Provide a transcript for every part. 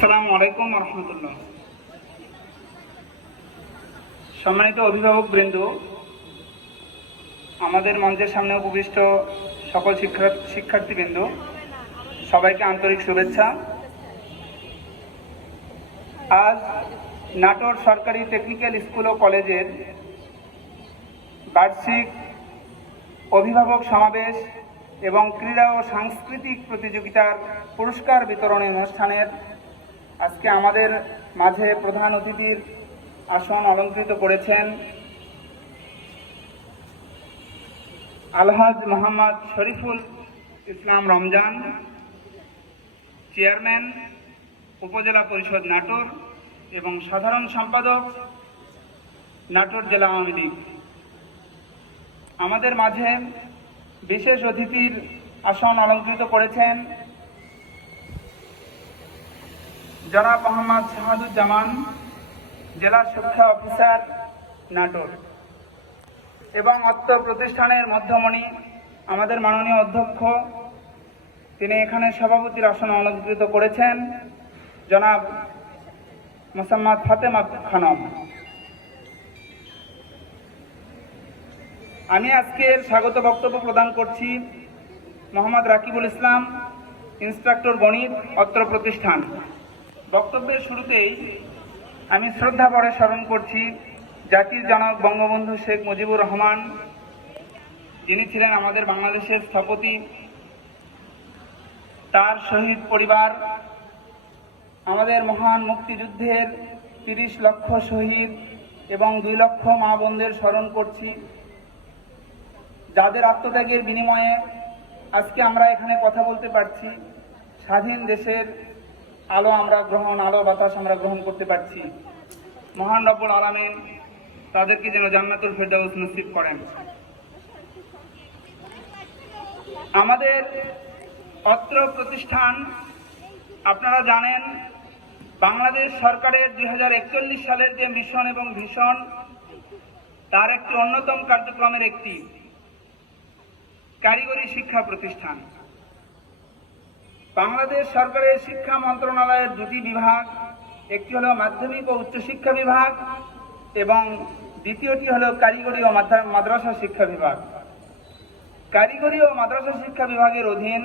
আসসালামু আলাইকুম রহমতুল্লাহ। সম্মানিত অভিভাবক বৃন্দ, আমাদের মঞ্চের সামনে উপবিষ্ট সকল শিক্ষার্থীবৃন্দ, সবাইকে আন্তরিক শুভেচ্ছা। আজ নাটোর সরকারি টেকনিক্যাল স্কুল ও কলেজের বার্ষিক অভিভাবক সমাবেশ এবং ক্রীড়া ও সাংস্কৃতিক প্রতিযোগিতার পুরস্কার বিতরণী অনুষ্ঠানের আজকে আমাদের মাঝে প্রধান অতিথির আসন অলঙ্কৃত করেছেন আলহাজ মোহাম্মদ শরীফুল ইসলাম রমজান, চেয়ারম্যান উপজেলা পরিষদ নাটোর এবং সাধারণ সম্পাদক নাটোর জেলা আওয়ামী লীগ। আমাদের মাঝে বিশেষ অতিথির আসন অলঙ্কৃত করেছেন জনাব মোহাম্মদ শাহাদুজ্জামান, জেলা শিক্ষা অফিসার নাটোর, এবং অত্র প্রতিষ্ঠানের মধ্যমণি আমাদের মাননীয় অধ্যক্ষ, তিনি এখানে সভাপতির আসন অলঙ্কৃত করেছেন জনাব মোসাম্মদ ফাতেমা খানম। আমি আজকের স্বাগত বক্তব্য প্রদান করছি মোহাম্মদ রাকিবুল ইসলাম, ইন্সট্রাক্টর গণিত, অত্র প্রতিষ্ঠান। বক্তব্যের শুরুতেই আমি শ্রদ্ধা ভরে স্মরণ করছি জাতির জনক বঙ্গবন্ধু শেখ মুজিবুর রহমান, যিনি ছিলেন আমাদের বাংলাদেশের স্থপতি। তার শহীদ পরিবার, আমাদের মহান মুক্তিযুদ্ধের ৩০ লক্ষ শহীদ এবং ২ লক্ষ মা বোনদের স্মরণ করছি, যাদের আত্মত্যাগের বিনিময়ে আজকে আমরা এখানে কথা বলতে পারছি। স্বাধীন দেশের আলো বাতাস আমরা গ্রহণ করতে পারছি। মহান রব্বুল আলামিন তাদেরকে যেন জান্নাতুল ফেরদাউস নসিব করেন। আমাদের অত্র প্রতিষ্ঠান, আপনারা জানেন, বাংলাদেশ সরকারের 2041 সালের যে মিশন এবং ভিশন, তার একটি অন্যতম কার্যক্রমের একটি কারিগরি শিক্ষা প্রতিষ্ঠান। বাংলাদেশ সরকারের শিক্ষা মন্ত্রণালয়ের 2টি বিভাগ, একটি হলো মাধ্যমিক ও উচ্চশিক্ষা বিভাগ এবং দ্বিতীয়টি হলো কারিগরি ও মাদ্রাসা শিক্ষা বিভাগ। কারিগরি ও মাদ্রাসা শিক্ষা বিভাগের অধীন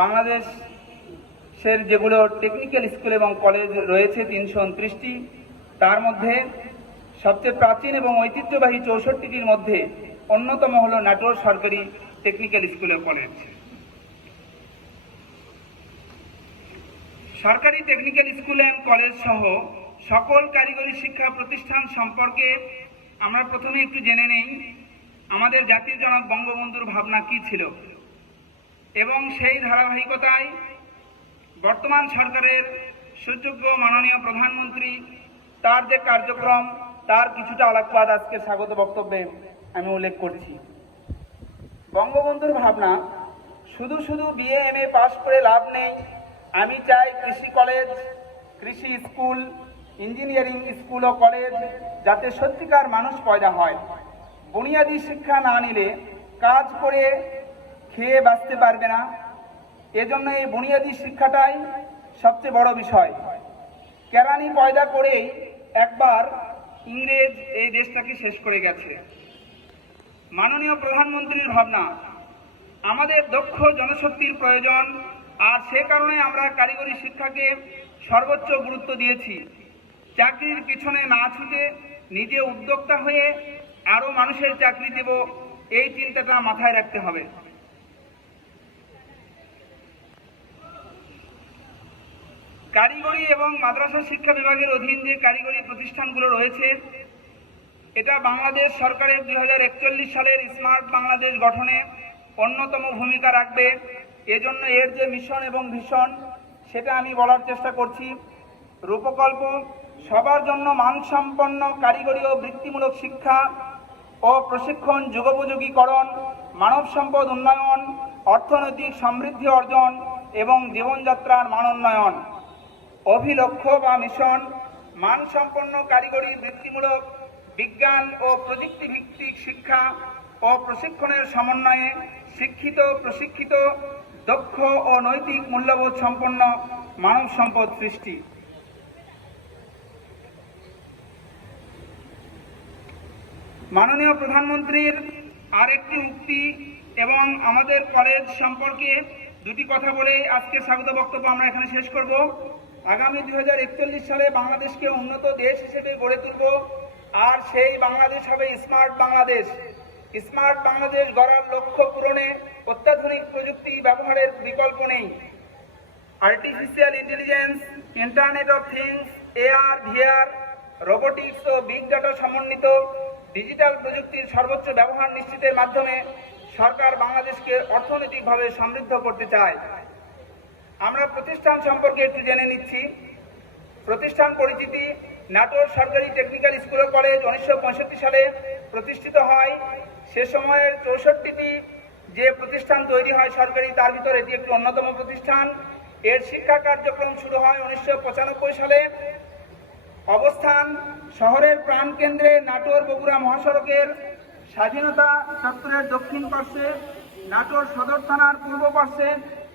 বাংলাদেশের যেগুলো টেকনিক্যাল স্কুল এবং কলেজ রয়েছে 329টি, তার মধ্যে সবচেয়ে প্রাচীন এবং ঐতিহ্যবাহী 64টির মধ্যে অন্যতম হলো নাটোর সরকারি টেকনিক্যাল স্কুল ও কলেজ। সরকারি টেকনিক্যাল স্কুল অ্যান্ড কলেজ সহ সকল কারিগরি শিক্ষা প্রতিষ্ঠান সম্পর্কে আমরা প্রথমে একটু জেনে নেই আমাদের জাতির জনক বঙ্গবন্ধুর ভাবনা কি ছিল, এবং সেই ধারাবাহিকতায় বর্তমান সরকারের সুযোগ্য মাননীয় প্রধানমন্ত্রী, তার যে কার্যক্রম, তার কিছুটা আলোকপাত আজকে স্বাগত বক্তব্যে আমি উল্লেখ করছি। বঙ্গবন্ধুর ভাবনা, শুধু বিএ এমএ পাশ করে লাভ নেই, আমি চাই কৃষি কলেজ, কৃষি স্কুল, ইঞ্জিনিয়ারিং স্কুল ও কলেজ যাতে সত্যিকার মানুষ পয়দা হয়। বুনিয়াদী শিক্ষা না নিলে কাজ করে খেয়ে বাঁচতে পারবে না। এজন্য এই বুনিয়াদী শিক্ষাটাই সবচেয়ে বড় বিষয়। কেরানি পয়দা করেই একবার ইংরেজ এই দেশটাকে শেষ করে গেছে। মাননীয় প্রধানমন্ত্রীর ভাবনা, আমাদের দক্ষ জনশক্তির প্রয়োজন, আর সে কারণে আমরা কারিগরি শিক্ষাকে সর্বোচ্চ গুরুত্ব দিয়েছি। চাকরির পিছনে না ছুটে নিজে উদ্যোক্তা হয়ে আরো মানুষের চাকরি দেব, এই চিন্তাটা মাথায় রাখতে হবে। কারিগরি এবং মাদ্রাসা শিক্ষা বিভাগের অধীন যে কারিগরি প্রতিষ্ঠানগুলো রয়েছে, এটা বাংলাদেশ সরকারের 2041 সালের স্মার্ট বাংলাদেশ গঠনে অন্যতম ভূমিকা রাখবে। এজন্য এর যে মিশন এবং ভিশন, সেটা আমি বলার চেষ্টা করছি। রূপকল্প, সবার জন্য মানসম্পন্ন কারিগরি ও বৃত্তিমূলক শিক্ষা ও প্রশিক্ষণ, যুগোপযোগীকরণ, মানব সম্পদ উন্নয়ন, অর্থনৈতিক সমৃদ্ধি অর্জন এবং জীবনযাত্রার মান উন্নয়ন। অভিলক্ষ্য বা মিশন, মানসম্পন্ন কারিগরি, বৃত্তিমূলক, বিজ্ঞান ও প্রযুক্তিভিত্তিক শিক্ষা ও প্রশিক্ষণের সমন্বয়ে শিক্ষিত, প্রশিক্ষিত, দক্ষ ও নৈতিক মূল্যবোধ সম্পন্ন মানব সম্পদ সৃষ্টি। মাননীয় প্রধানমন্ত্রীর আরেকটি উক্তি এবং আমাদের কলেজ সম্পর্কে দুটি কথা বলে আজকে স্বাগত বক্তব্য আমরা এখানে শেষ করব। আগামী 2041 সালে বাংলাদেশকে উন্নত দেশ হিসেবে গড়ে তুলব, আর সেই বাংলাদেশ হবে স্মার্ট বাংলাদেশ। স্মার্ট বাংলাদেশ গড়ার লক্ষ্য পূরণে অত্যাধুনিক প্রযুক্তি ব্যবহারের বিকল্প নেই। Artificial intelligence, internet of things, AR, VR, robotics ও বিগ ডাটা সমন্বিত ডিজিটাল প্রযুক্তির সর্বোচ্চ ব্যবহার নিশ্চিতের মাধ্যমে সরকার বাংলাদেশকে অর্থনৈতিকভাবে সমৃদ্ধ করতে চায়। আমরা প্রতিষ্ঠান সম্পর্কে একটু জেনে নিচ্ছি। প্রতিষ্ঠান পরিচিতি: নাটোর সরকারি টেকনিক্যাল স্কুল ও কলেজ 1965 সালে প্রতিষ্ঠিত হয়। সে সময়ের 64টি যে প্রতিষ্ঠান তৈরি হয় সরকারি, তার ভিতর এটি একটি অন্যতম প্রতিষ্ঠান। এর শিক্ষা কার্যক্রম শুরু হয় 1995 সালে। অবস্থান: শহরের প্রাণকেন্দ্রে নাটোর বগুড়া মহাসড়কের স্বাধীনতা চত্বরের দক্ষিণ পার্শ্বে, নাটোর সদর থানার পূর্ব পার্শ্বে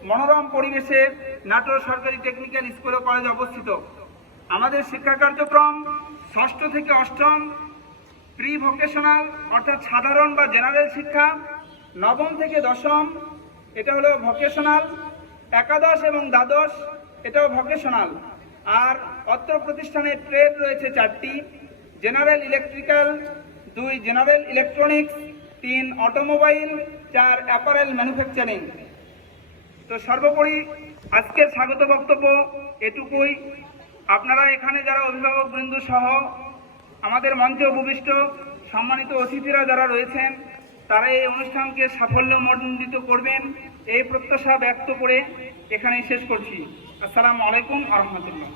মনোরম পরিবেশে নাটোর সরকারি টেকনিক্যাল স্কুল ও কলেজ অবস্থিত। আমাদের শিক্ষা কার্যক্রম 6ষ্ঠ থেকে 8ম প্রি ভোকেশনাল অর্থাৎ সাধারণ বা জেনারেল শিক্ষা, 9ম থেকে 10ম এটা হলো ভোকেশনাল, একাদশ এবং দ্বাদশ এটাও ভোকেশনাল। আর অত্র প্রতিষ্ঠানে ট্রেড রয়েছে 4টি: general electrical, 2 general electronics, 3 automobile, 4 apparel manufacturing. তো সর্বোপরি আজকের স্বাগত বক্তব্য এটুকুই। আপনারা এখানে যারা অভিভাবক বৃন্দ সহ আমাদের মঞ্চে উপবিষ্ট সম্মানিত অতিথিরা যারা রয়েছেন, তারা এই অনুষ্ঠানকে সাফল্যমণ্ডিত করবেন এই প্রত্যাশা ব্যক্ত করে এখানেই শেষ করছি। আসসালামু আলাইকুম ওয়া রাহমাতুল্লাহ।